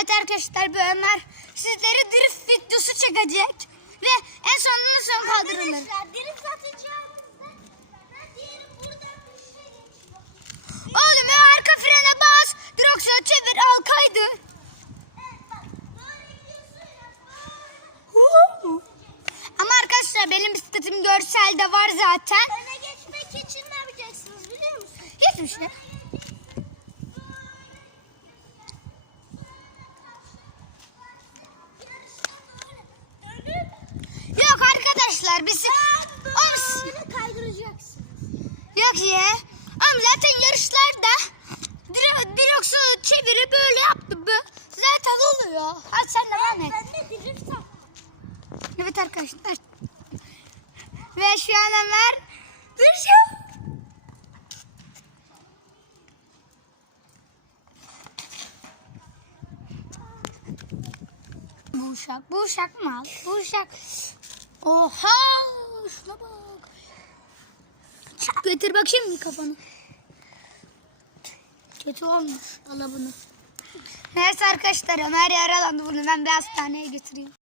Evet arkadaşlar bu Ömer sizlere drift videosu çekecek. Ve en sonunda son kaldırılır. Arkadaşlar drift atacağımızda ben diyelim buradan bir şey geçiyor. Oğlum ya arka frene bas. Direksiyon çevir al kaydı. Evet bak böyle gidiyorsun ya böyle. Ama arkadaşlar benim bisikletim görselde var zaten. Öne geçmek için ne yapacaksınız biliyor musunuz? Hiçbir şey. Yok arkadaşlar biz... Oğlum, Böyle kaydıracaksın. Yok ya. Ama zaten yarışlarda dire direksiyonu çevirip böyle yaptı bu. Zaten oluyor. Hadi sen devam et. Ben de at. Evet arkadaşlar. Ve şu an Ömer düşüyor. Bu uşak, bu uşak mı? Bu uşak. Oha! Şuna bak. Getir bakayım kafanı. Kötü olmuş. Ala bunu. Neyse arkadaşlar Ömer yaralandı bunu. Ben bir hastaneye götüreyim.